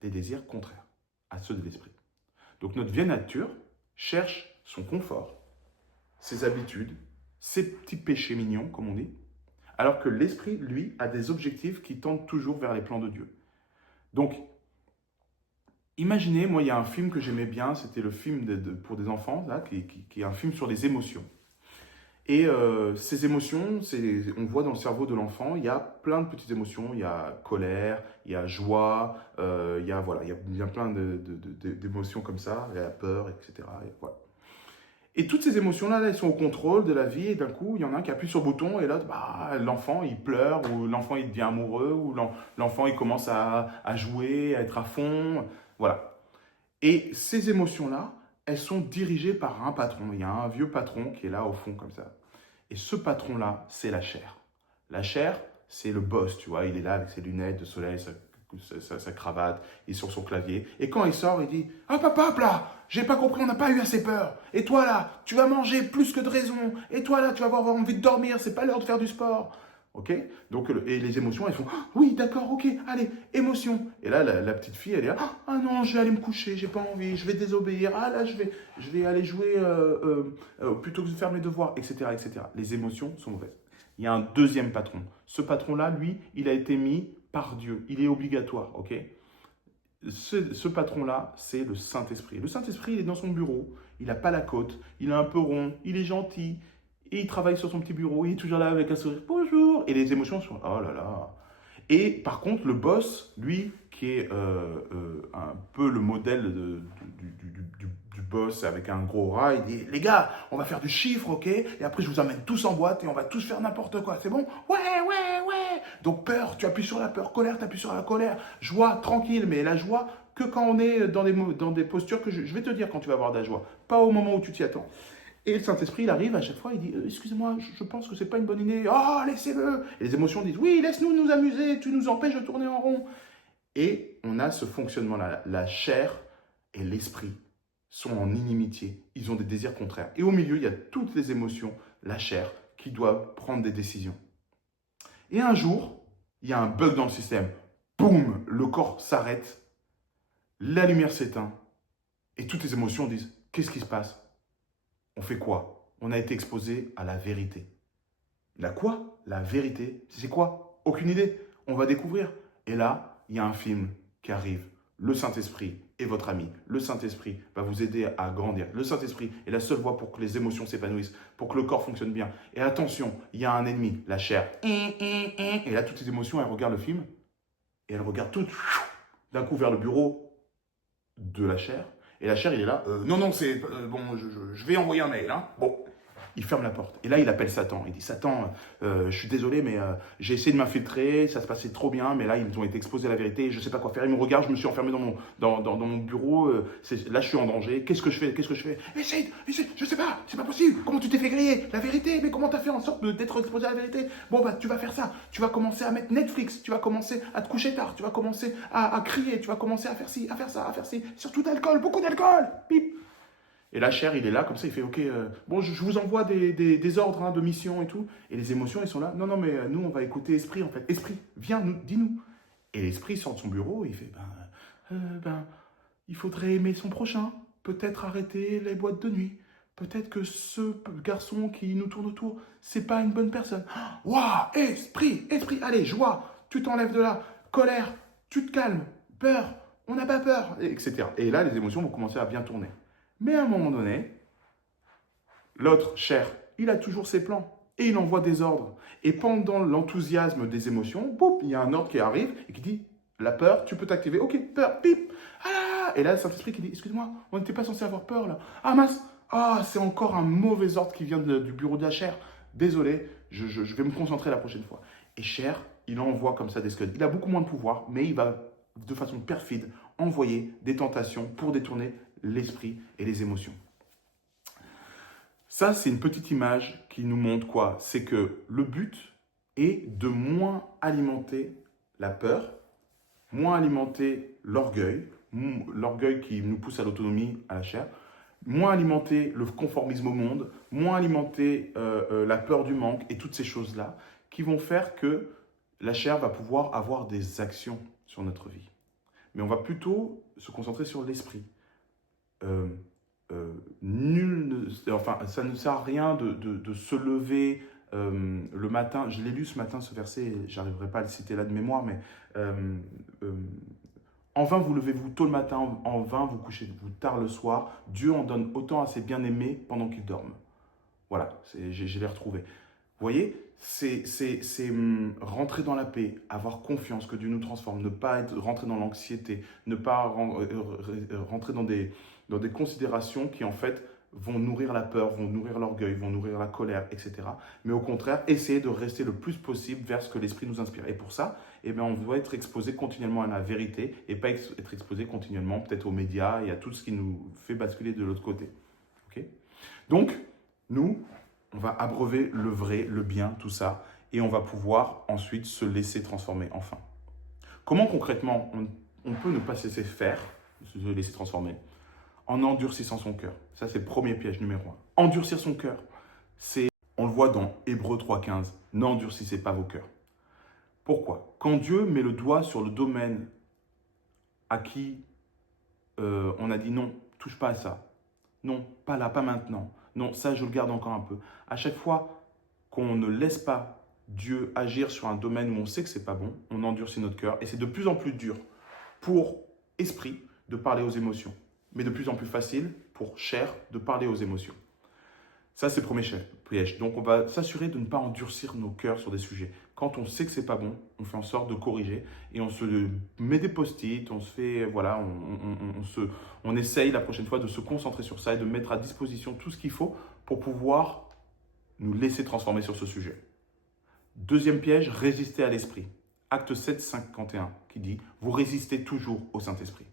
Des désirs contraires à ceux de l'esprit. Donc, notre vieille nature cherche son confort, ses habitudes, ses petits péchés mignons, comme on dit, alors que l'esprit, lui, a des objectifs qui tendent toujours vers les plans de Dieu. Donc, imaginez, moi, il y a un film que j'aimais bien, c'était le film pour des enfants, là, qui est un film sur les émotions. Et ces émotions, on voit dans le cerveau de l'enfant, il y a plein de petites émotions. Il y a colère, il y a joie, il y a plein d'émotions comme ça, il y a peur, etc. Et, voilà. Et toutes ces émotions-là, elles sont au contrôle de la vie, et d'un coup, il y en a un qui appuie sur le bouton, et l'autre, l'enfant, il pleure, ou l'enfant, il devient amoureux, ou l'enfant, il commence à jouer, à être à fond, voilà. Et ces émotions-là, elles sont dirigées par un patron. Il y a un vieux patron qui est là au fond, comme ça. Et ce patron-là, c'est la chair. La chair, c'est le boss, tu vois, il est là avec ses lunettes de soleil, sa cravate, il est sur son clavier. Et quand il sort, il dit « Hop, hop, hop, là, j'ai pas compris, on n'a pas eu assez peur. Et toi, là, tu vas manger plus que de raison. Et toi, là, tu vas avoir envie de dormir, c'est pas l'heure de faire du sport. » Ok? Donc, et les émotions, elles font « Oui, d'accord, ok, allez, émotion. » Et là, la petite fille, elle est là « Ah non, je vais aller me coucher, j'ai pas envie, je vais désobéir. Ah là, je vais aller jouer plutôt que de faire mes devoirs, etc., etc. » Les émotions sont mauvaises. Il y a un deuxième patron. Ce patron-là, lui, il a été mis par Dieu. Il est obligatoire, ok? Ce patron-là, c'est le Saint-Esprit. Le Saint-Esprit, il est dans son bureau, il n'a pas la côte, il est un peu rond, il est gentil, et il travaille sur son petit bureau, il est toujours là avec un sourire, bonjour, et les émotions sont, oh là là. Et par contre, le boss, lui, qui est un peu le modèle du boss avec un gros rat, il dit, les gars, on va faire du chiffre, ok? Et après, je vous amène tous en boîte et on va tous faire n'importe quoi, c'est bon? Ouais, ouais, ouais. Donc peur, tu appuies sur la peur, colère, tu appuies sur la colère, joie, tranquille, mais la joie que quand on est dans des postures que je vais te dire quand tu vas avoir de la joie, pas au moment où tu t'y attends. Et le Saint-Esprit, il arrive à chaque fois, il dit excusez-moi, je pense que c'est pas une bonne idée. Oh, laissez-le. Et les émotions disent oui, laisse-nous nous amuser, tu nous empêches de tourner en rond. Et on a ce fonctionnement-là. La chair et l'esprit sont en inimitié. Ils ont des désirs contraires. Et au milieu, il y a toutes les émotions, la chair, qui doivent prendre des décisions. Et un jour, il y a un bug dans le système. Boum, le corps s'arrête, la lumière s'éteint, et toutes les émotions disent qu'est-ce qui se passe? On fait quoi? On a été exposé à la vérité. La quoi? La vérité. C'est quoi? Aucune idée. On va découvrir. Et là, il y a un film qui arrive. Le Saint-Esprit est votre ami. Le Saint-Esprit va vous aider à grandir. Le Saint-Esprit est la seule voie pour que les émotions s'épanouissent, pour que le corps fonctionne bien. Et attention, il y a un ennemi, la chair. Et là, toutes les émotions, elles regardent le film. Et elles regardent toutes d'un coup vers le bureau de la chair. Et la chair, il est là. Non, c'est bon, je vais envoyer un mail. Hein. Bon. il ferme la porte. Et là, il appelle Satan. Il dit, Satan, je suis désolé, mais j'ai essayé de m'infiltrer, ça se passait trop bien, mais là, ils ont été exposés à la vérité, je ne sais pas quoi faire. Il me regarde, je me suis enfermé dans mon bureau, là, je suis en danger. Qu'est-ce que je fais? Essaye, je sais pas, c'est pas possible. Comment tu t'es fait griller? La vérité, mais comment tu as fait en sorte d'être exposé à la vérité? Bon, bah, tu vas faire ça. Tu vas commencer à mettre Netflix, tu vas commencer à te coucher tard, tu vas commencer à crier, tu vas commencer à faire ci, à faire ça, à faire ci. Surtout d'alcool, beaucoup d'alcool. Pip. Et la chair, il est là, comme ça, il fait, ok, bon, je vous envoie des ordres hein, de mission et tout. Et les émotions, ils sont là. Non, mais nous, on va écouter Esprit, en fait. Esprit, viens, dis-nous. Et l'Esprit sort de son bureau, et il fait, il faudrait aimer son prochain. Peut-être arrêter les boîtes de nuit. Peut-être que ce garçon qui nous tourne autour, c'est pas une bonne personne. Waouh, esprit, allez, joie, tu t'enlèves de là. Colère, tu te calmes. Peur, on n'a pas peur, etc. Et là, les émotions vont commencer à bien tourner. Mais à un moment donné, l'autre, chair, il a toujours ses plans et il envoie des ordres. Et pendant l'enthousiasme des émotions, boum, il y a un ordre qui arrive et qui dit la peur, tu peux t'activer. Ok, peur, pip. Ah, et là, le Saint-Esprit qui dit excuse-moi, on n'était pas censé avoir peur là. Ah mince, c'est encore un mauvais ordre qui vient du bureau de la chair. Désolé, je vais me concentrer la prochaine fois. Et chair, il envoie comme ça des scuds. Il a beaucoup moins de pouvoir, mais il va de façon perfide envoyer des tentations pour détourner l'esprit et les émotions. Ça, c'est une petite image qui nous montre quoi? C'est que le but est de moins alimenter la peur, moins alimenter l'orgueil qui nous pousse à l'autonomie, à la chair, moins alimenter le conformisme au monde, moins alimenter la peur du manque et toutes ces choses-là qui vont faire que la chair va pouvoir avoir des actions sur notre vie. Mais on va plutôt se concentrer sur l'esprit. Ça ne sert à rien de se lever le matin. Je l'ai lu ce matin, ce verset, j'arriverai pas à le citer là de mémoire, mais en vain vous levez-vous tôt le matin, en vain vous couchez-vous tard le soir. Dieu en donne autant à ses bien-aimés pendant qu'ils dorment. Voilà, je l'ai retrouvé. Vous voyez, c'est rentrer dans la paix, avoir confiance que Dieu nous transforme, ne pas rentrer dans l'anxiété, ne pas rentrer dans des considérations qui en fait vont nourrir la peur, vont nourrir l'orgueil, vont nourrir la colère, etc. Mais au contraire, essayer de rester le plus possible vers ce que l'Esprit nous inspire. Et pour ça, on doit être exposé continuellement à la vérité et pas être exposé continuellement peut-être aux médias et à tout ce qui nous fait basculer de l'autre côté. Okay? Donc, nous, on va abreuver le vrai, le bien, tout ça, et on va pouvoir ensuite se laisser transformer, enfin. Comment concrètement on peut ne pas se laisser faire, se laisser transformer, en endurcissant son cœur? Ça, c'est le premier piège numéro 1. Endurcir son cœur, on le voit dans Hébreux 3,15, n'endurcissez pas vos cœurs. Pourquoi? Quand Dieu met le doigt sur le domaine à qui on a dit non, touche pas à ça, non, pas là, pas maintenant, non, ça je le garde encore un peu. À chaque fois qu'on ne laisse pas Dieu agir sur un domaine où on sait que c'est pas bon, on endurcit notre cœur et c'est de plus en plus dur pour esprit de parler aux émotions, mais de plus en plus facile pour chair de parler aux émotions. Ça, c'est le premier piège. Donc, on va s'assurer de ne pas endurcir nos cœurs sur des sujets. Quand on sait que c'est pas bon, on fait en sorte de corriger et on se met des post-it, on se fait, voilà, on essaye la prochaine fois de se concentrer sur ça et de mettre à disposition tout ce qu'il faut pour pouvoir nous laisser transformer sur ce sujet. Deuxième piège, résister à l'esprit. Acte 7, 51 qui dit « Vous résistez toujours au Saint-Esprit ».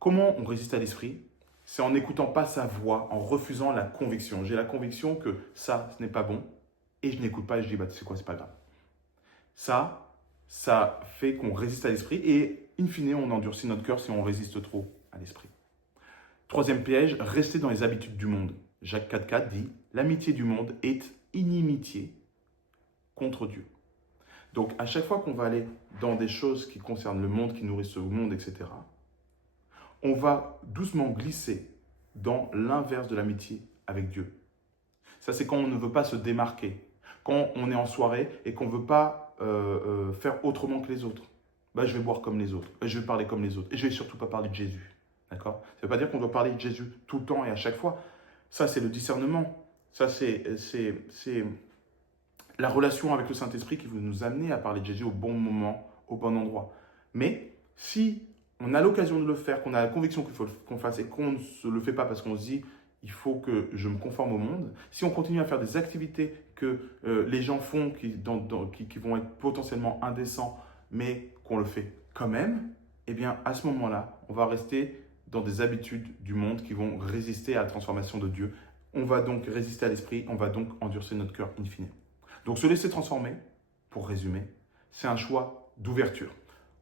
Comment on résiste à l'esprit? C'est en n'écoutant pas sa voix, en refusant la conviction. J'ai la conviction que ça, ce n'est pas bon, et je n'écoute pas et je dis, tu sais quoi, c'est pas grave. Ça fait qu'on résiste à l'esprit, et in fine, on endurcit notre cœur si on résiste trop à l'esprit. Troisième piège, rester dans les habitudes du monde. Jacques 4,4 dit, l'amitié du monde est inimitié contre Dieu. Donc, à chaque fois qu'on va aller dans des choses qui concernent le monde, qui nourrissent le monde, etc., on va doucement glisser dans l'inverse de l'amitié avec Dieu. Ça, c'est quand on ne veut pas se démarquer, quand on est en soirée et qu'on ne veut pas faire autrement que les autres. Je vais boire comme les autres, je vais parler comme les autres, et je ne vais surtout pas parler de Jésus. D'accord? Ça ne veut pas dire qu'on doit parler de Jésus tout le temps et à chaque fois. Ça, c'est le discernement. Ça, c'est la relation avec le Saint-Esprit qui veut nous amener à parler de Jésus au bon moment, au bon endroit. Mais si on a l'occasion de le faire, qu'on a la conviction qu'il faut qu'on fasse et qu'on ne se le fait pas parce qu'on se dit il faut que je me conforme au monde. Si on continue à faire des activités que les gens font qui vont être potentiellement indécents, mais qu'on le fait quand même, eh bien à ce moment-là, on va rester dans des habitudes du monde qui vont résister à la transformation de Dieu. On va donc résister à l'esprit, on va donc endurcir notre cœur in fine. Donc se laisser transformer, pour résumer, c'est un choix d'ouverture.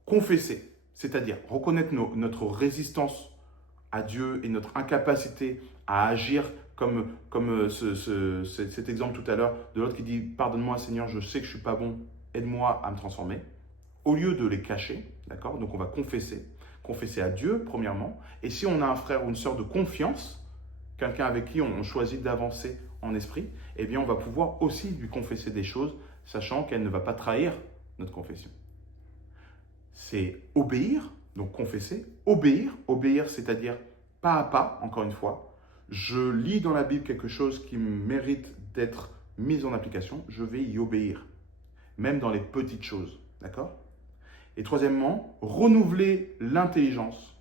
Confesser, c'est-à-dire reconnaître notre résistance à Dieu et notre incapacité à agir comme cet exemple tout à l'heure de l'autre qui dit « Pardonne-moi Seigneur, je sais que je ne suis pas bon, aide-moi à me transformer ». Au lieu de les cacher, d'accord? Donc on va confesser à Dieu premièrement. Et si on a un frère ou une sœur de confiance, quelqu'un avec qui on choisit d'avancer en esprit, eh bien on va pouvoir aussi lui confesser des choses, sachant qu'elle ne va pas trahir notre confession. C'est obéir, donc confesser, obéir c'est-à-dire pas à pas, encore une fois. Je lis dans la Bible quelque chose qui mérite d'être mis en application, je vais y obéir, même dans les petites choses, d'accord? Et troisièmement, renouveler l'intelligence.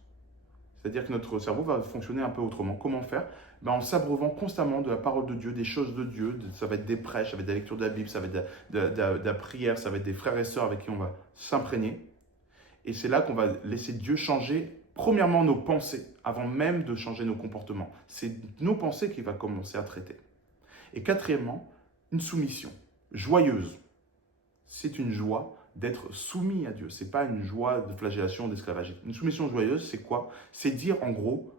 C'est-à-dire que notre cerveau va fonctionner un peu autrement. Comment faire? En s'abreuvant constamment de la parole de Dieu, des choses de Dieu. Ça va être des prêches, ça va être de la lecture de la Bible, ça va être de la prière, ça va être des frères et sœurs avec qui on va s'imprégner. Et c'est là qu'on va laisser Dieu changer, premièrement, nos pensées, avant même de changer nos comportements. C'est nos pensées qu'il va commencer à traiter. Et quatrièmement, une soumission joyeuse. C'est une joie d'être soumis à Dieu. Ce n'est pas une joie de flagellation, d'esclavage. Une soumission joyeuse, c'est quoi? C'est dire en gros,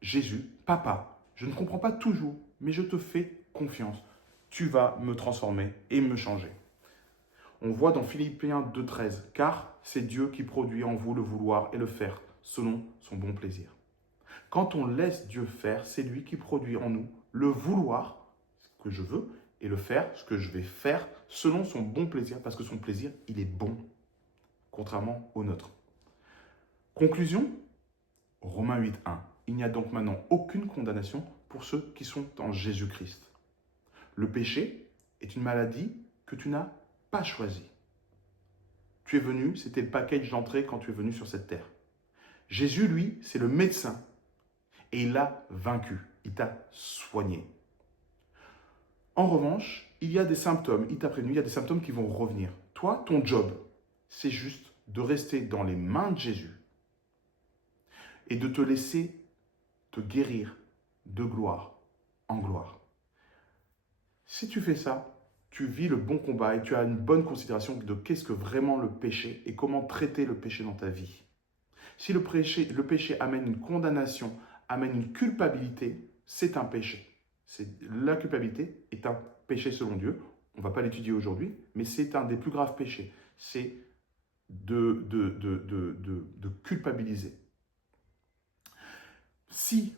Jésus, papa, je ne comprends pas toujours, mais je te fais confiance. Tu vas me transformer et me changer. On voit dans Philippiens 2,13, car c'est Dieu qui produit en vous le vouloir et le faire selon son bon plaisir. Quand on laisse Dieu faire, c'est lui qui produit en nous le vouloir, ce que je veux, et le faire, ce que je vais faire, selon son bon plaisir, parce que son plaisir, il est bon, contrairement au nôtre. Conclusion, Romains 8,1. Il n'y a donc maintenant aucune condamnation pour ceux qui sont en Jésus-Christ. Le péché est une maladie que tu n'as pas choisie. Tu es venu, c'était le package d'entrée quand tu es venu sur cette terre. Jésus, lui, c'est le médecin et il l'a vaincu, il t'a soigné. En revanche, il y a des symptômes, il t'a prévenu, il y a des symptômes qui vont revenir. Toi, ton job, c'est juste de rester dans les mains de Jésus et de te laisser te guérir de gloire en gloire. Si tu fais ça, tu vis le bon combat et tu as une bonne considération de qu'est-ce que vraiment le péché et comment traiter le péché dans ta vie. Si le péché amène une condamnation, amène une culpabilité, c'est un péché. La culpabilité est un péché selon Dieu. On ne va pas l'étudier aujourd'hui, mais c'est un des plus graves péchés. C'est de culpabiliser. Si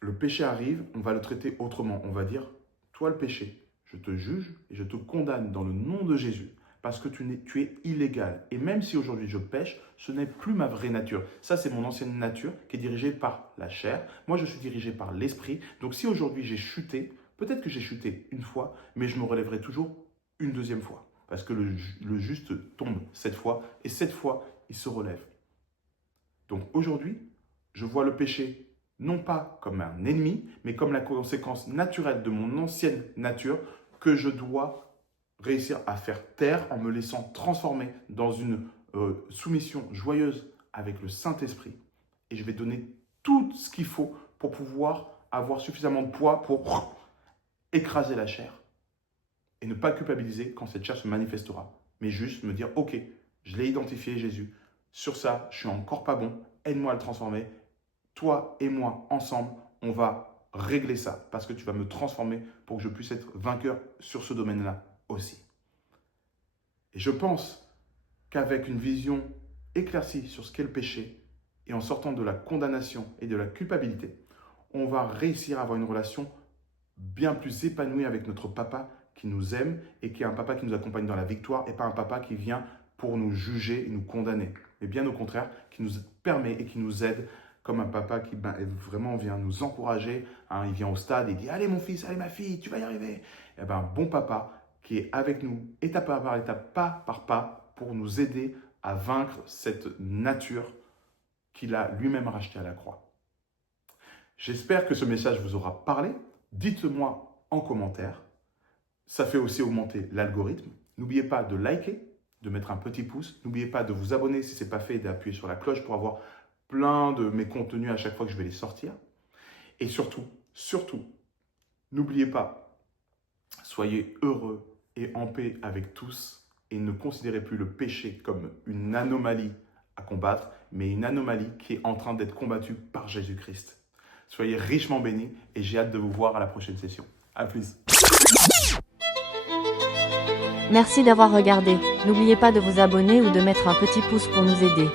le péché arrive, on va le traiter autrement. On va dire, toi le péché, je te juge et je te condamne dans le nom de Jésus parce que tu es illégal. Et même si aujourd'hui je pêche, ce n'est plus ma vraie nature. Ça, c'est mon ancienne nature qui est dirigée par la chair. Moi, je suis dirigé par l'esprit. Donc si aujourd'hui j'ai chuté, peut-être que j'ai chuté une fois, mais je me relèverai toujours une deuxième fois. Parce que le juste tombe 7 fois et 7 fois, il se relève. Donc aujourd'hui, je vois le péché non pas comme un ennemi, mais comme la conséquence naturelle de mon ancienne nature que je dois réussir à faire taire en me laissant transformer dans une soumission joyeuse avec le Saint-Esprit. Et je vais donner tout ce qu'il faut pour pouvoir avoir suffisamment de poids pour écraser la chair et ne pas culpabiliser quand cette chair se manifestera. Mais juste me dire, ok, je l'ai identifié Jésus, sur ça, je suis encore pas bon, aide-moi à le transformer. Toi et moi, ensemble, on va régler ça parce que tu vas me transformer pour que je puisse être vainqueur sur ce domaine-là aussi. Et je pense qu'avec une vision éclaircie sur ce qu'est le péché et en sortant de la condamnation et de la culpabilité, on va réussir à avoir une relation bien plus épanouie avec notre papa qui nous aime et qui est un papa qui nous accompagne dans la victoire et pas un papa qui vient pour nous juger et nous condamner. Mais bien au contraire, qui nous permet et qui nous aide comme un papa qui vraiment vient nous encourager. Il vient au stade et dit « Allez mon fils, allez ma fille, tu vas y arriver ». Et un bon papa qui est avec nous, étape par étape, pas par pas, pour nous aider à vaincre cette nature qu'il a lui-même rachetée à la croix. J'espère que ce message vous aura parlé. Dites-moi en commentaire. Ça fait aussi augmenter l'algorithme. N'oubliez pas de liker, de mettre un petit pouce. N'oubliez pas de vous abonner si ce n'est pas fait et d'appuyer sur la cloche pour avoir plein de mes contenus à chaque fois que je vais les sortir. Et surtout, n'oubliez pas, soyez heureux et en paix avec tous et ne considérez plus le péché comme une anomalie à combattre, mais une anomalie qui est en train d'être combattue par Jésus-Christ. Soyez richement bénis et j'ai hâte de vous voir à la prochaine session. À plus. Merci d'avoir regardé. N'oubliez pas de vous abonner ou de mettre un petit pouce pour nous aider.